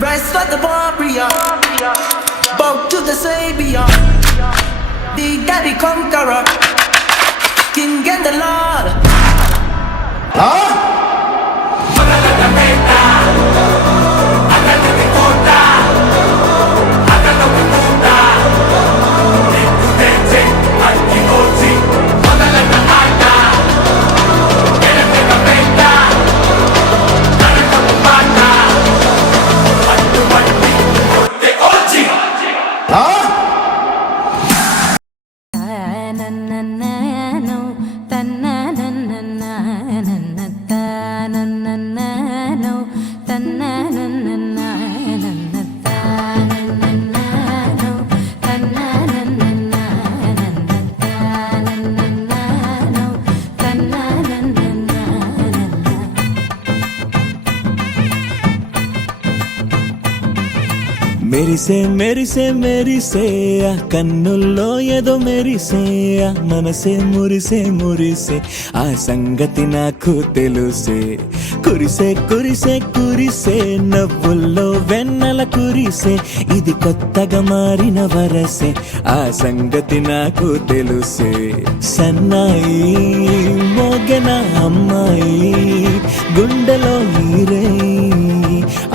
Rise for the warrior, bow to the savior, the daddy conqueror, king and the lord. మెరిసే మెరిసే మెరిసే ఆ కన్నుల్లో ఏదో మెరిసే ఆ మనసే మురిసే మురిసే ఆ సంగతి నాకు తెలుసే కురిసే కురిసే కురిసే నవ్వుల్లో వెన్నెల కురిసే ఇది కొత్తగా మారిన వరసే ఆ సంగతి నాకు తెలుసే సన్నాయి మోగెన అమ్మాయి గుండెలో ఈరే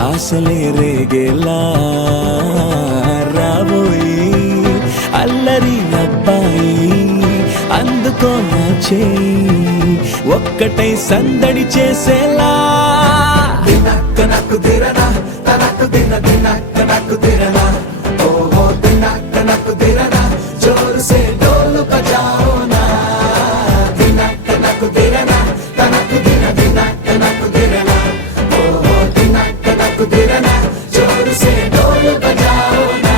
ఆశలే రేగేలా రాబోయి అల్లరి అబ్బాయి అందుకో నా చేయి ఒక్కటై సందడి చేసేలా దినక్క నాకు దిరనా తనకు దిన దినక్క నాకు దిరనా ఓహో దినక్క నాకు దిరనా జోరు సే డోలు బజాओ నా దినక్క నాకు దిరనా తనకు దిన దినక్క నాకు దిరనా ఓహో దినక్క నాకు దిరనా జోరు సే డోలు బజాओ నా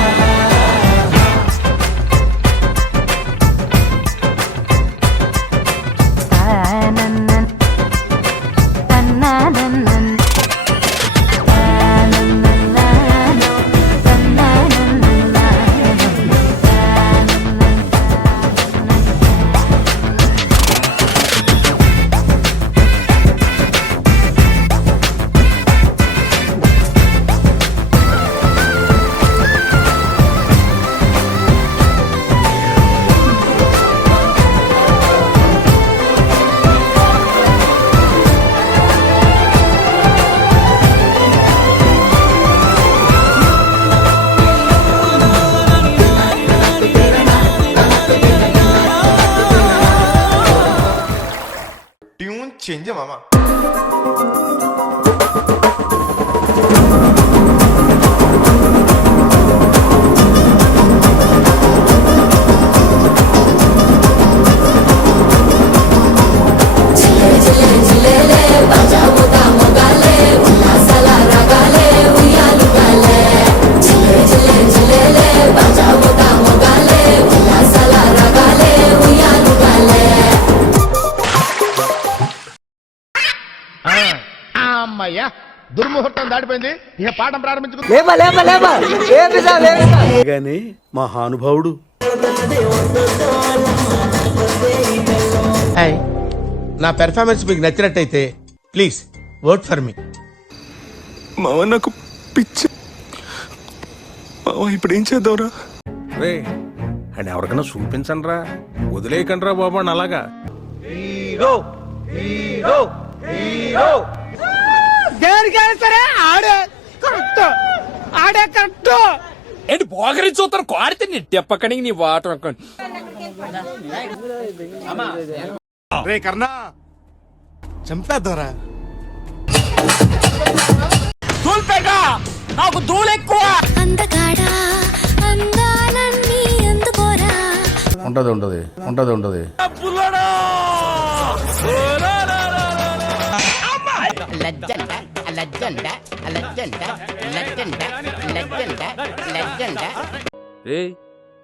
ट्यून चेंज है मामा అమ్మయ్యా దుర్ముహూర్తం దాటిపోయింది ఇక పాఠం ప్రారంభించుకో గాని మహానుభావుడు నా పెర్ఫార్మెన్స్ మీకు నచ్చినట్టయితే ప్లీజ్ ఓట్ ఫర్ మీ మామ నాకు పిచ్చి మామ ఇప్పుడు ఏం చేద్దాంరా రే అని ఎవరికైనా చూపించండి రా వదిలేయకండి రా బాబు అని అలాగా హీరో హీరో హీరో దేనికైనా సరే ఆడే కరెక్ట్ ఆడే కరెక్ట్ ఏంటి పోగరి చూస్తారు కోడితే నీ తెప్పకని నీ వాటర్ రే కర్ణా చంపేద్దారా నాకు ధూళి ఎక్కువ అందగాడా అందాలన్నీ అందుకోరా ఉంటది ఉంటది ఉంటది ఉంటది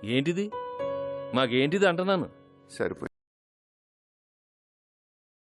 ఏంటిది మాకేంటిది అంటున్నాను సరిపోయి